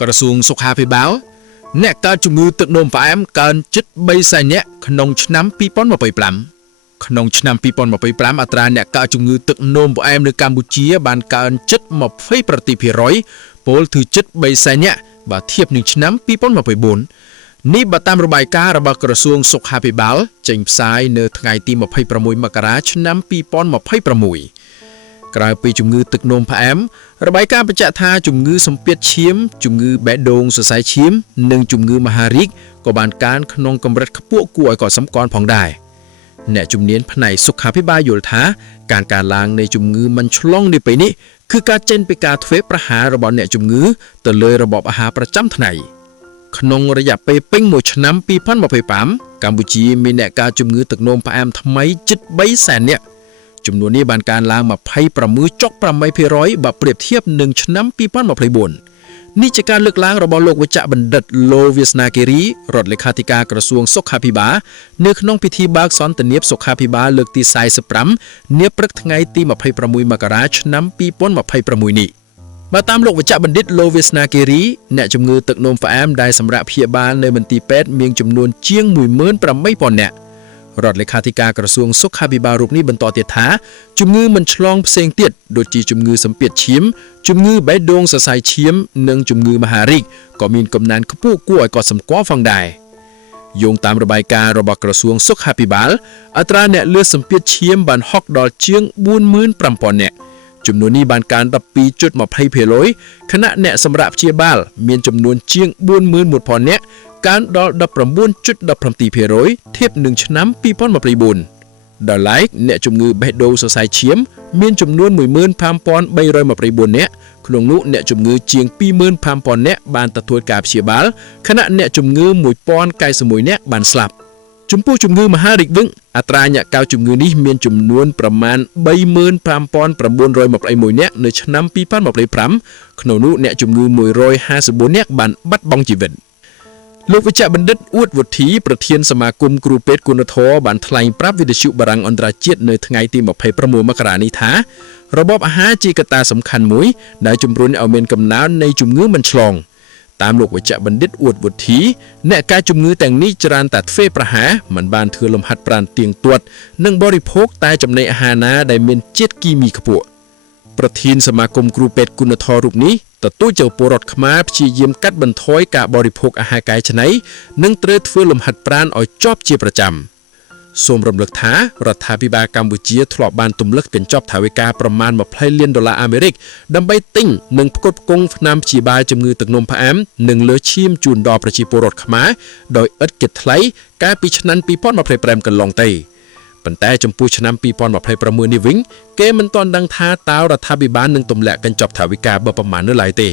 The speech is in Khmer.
ក្រសួងសុខាភិបាលអ្នកកើតជំងឺទឹកនោមផ្អែមកើនជិត3សែននាក់ក្នុងឆ្នាំ2025ក្នុងឆ្នាំ2025អត្រាអ្នកកើតជំងឺទឹកនោមផ្អែមនៅកម្ពុជាបានកើនជិត20%ពលគឺជិត3សែននាក់បើធៀបនឹងឆ្នាំ2024នេះបើតាមរបាយការណ៍របស់ក្រសួងសុខាភិបាលចេញផ្សាយនៅថ្ងៃទី26មករាឆ្នាំ2026ក្រៅពីជំងឺទឹកនោមផ្អែមរបាយការណ៍បញ្ជាក់ថាជំងឺសម្ពាធឈាមជំងឺបេះដូងសរសៃឈាមនិងជំងឺមហារីកក៏បានកើនក្នុងកម្រិតខ្ពស់គួរឲ្យកត់សម្គាល់ផងដែរអ្នកជំនាញផ្នែកសុខាភិបាលយល់ថាការកើនឡើងនៃជំងឺមិនឆ្លងនេះពេលនេះគឺការចេញពីការធ្វេសប្រហែសរបស់អ្នកជំងឺទៅលើរបបអាហារប្រចាំថ្ងៃក្នុងរយៈពេលពេញមួយឆ្នាំ2025កម្ពុជាមានអ្នកកើតជំងឺទឹកនោមផ្អែមថ្មីជិត3សែននាក់ចំនួននេះបានកើនឡើង 26.8% បើប្រៀបធៀបនឹងឆ្នាំ2024នេះជាការលើកឡើងរបស់លោកវេជ្ជបណ្ឌិតលោវាសនាគិរីរដ្ឋលេខាធិការក្រសួងសុខាភិបាលនៅក្នុងពិធីបើកសន្ទនាសុខាភិបាលលើកទី45នាព្រឹកថ្ងៃទី26មករាឆ្នាំ2026នេះបើតាមលោកវេជ្ជបណ្ឌិតលោវាសនាគិរីអ្នកជំងឺទឹកនោមផ្អែមដែលសម្រាប់ព្យាបាលនៅមន្ទីរពេទ្យមានចំនួនជាង 18,000 នាក់រដ្ឋលេខាធិការក្រសួងសុខាភិបាលរូបនេះបន្តទៀតថាជំងឺមិនឆ្លងផ្សេងទៀតដូចជាជំងឺសម្ពាធឈាមជំងឺបេះដូងសរសៃឈាមនិងជំងឺមហារីកក៏មានកំណើនខ្ពស់គួរឲ្យកត់សម្គាល់ផងដែរយោងតាមរបាយការណ៍របស់ក្រសួងសុខាភិបាលអត្រាអ្នកលើសសម្ពាធឈាមបានហុកដល់ជាង 45,000 នាក់ចំនួននេះបានកើន 12.20% ខណៈអ្នកសម្រាប់ព្យាបាលមានចំនួនជាង 41,000 នាក់កើនដល់ 19.17% ធៀបនឹងឆ្នាំ2024ដល់ឡែកអ្នកជំងឺបេះដូងសរសៃឈាមមានចំនួន 15,329 នាក់ក្នុងនោះអ្នកជំងឺជាង 25,000 នាក់បានទទួលការព្យាបាលខណៈអ្នកជំងឺ 1,091 នាក់បានស្លាប់ចំពោះជំងឺមហារីកវិញអត្រាអ្នកកើតជំងឺនេះមានចំនួនប្រមាណ 35,921 នាក់នៅឆ្នាំ2025ក្នុងនោះអ្នកជំងឺ 154 នាក់បានបាត់បង់ជីវិតលោកវេជ្ជបណ្ឌិតអួតវុធីប្រធានសមាគមគ្រូពេទ្យគុណធម៌បានថ្លែងប្រាប់វិទ្យុបារាំងអន្តរជាតិនៅថ្ងៃទី26មករានេះថារបបអាហារជាកត្តាសំខាន់មួយដែលជំរុញឲ្យមានកំណើននៃជំងឺមិនឆ្លងតាមលោកវេជ្ជបណ្ឌិតអួតវុធីអ្នកកើតជំងឺទាំងនេះច្រើនតែធ្វេសប្រហែសមិនបានធ្វើលំហាត់ប្រាណទៀងទាត់និងបរិភោគតែចំណីអាហារណាដែលមានជាតិគីមីខ្ពស់ប្រធានសមាគមគ្រូពេទ្យគុណធម៌រូបនេះទទូចទៅពលរដ្ឋខ្មែរព្យាយាមកាត់បន្ថយការបរិភោគអាហារកែច្នៃនិងត្រូវធ្វើលំហាត់ប្រាណឲ្យជាប់ជាប្រចាំសូមរំលឹកថារដ្ឋាភិបាលកម្ពុជាធ្លាប់បានទម្លឹះកញ្ចប់ថវិកាប្រមាណ$20 លានអាមេរិកដើម្បីទិញនិងផ្គត់ផ្គង់ថ្នាំព្យាបាលជំងឺទឹកនោមផ្អែមនិងលើសឈាមជូនដល់ប្រជាពលរដ្ឋខ្មែរដោយឥតគិតថ្លៃកាលពីឆ្នាំ2025កន្លងទៅប៉ុន្តែចំពោះឆ្នាំ2026នេះវិញគេមិនទាន់ដឹងថាតើរដ្ឋាភិបាលនឹងទម្លាក់កញ្ចប់ថវិកាបើប្រមាណនៅឡើយទេ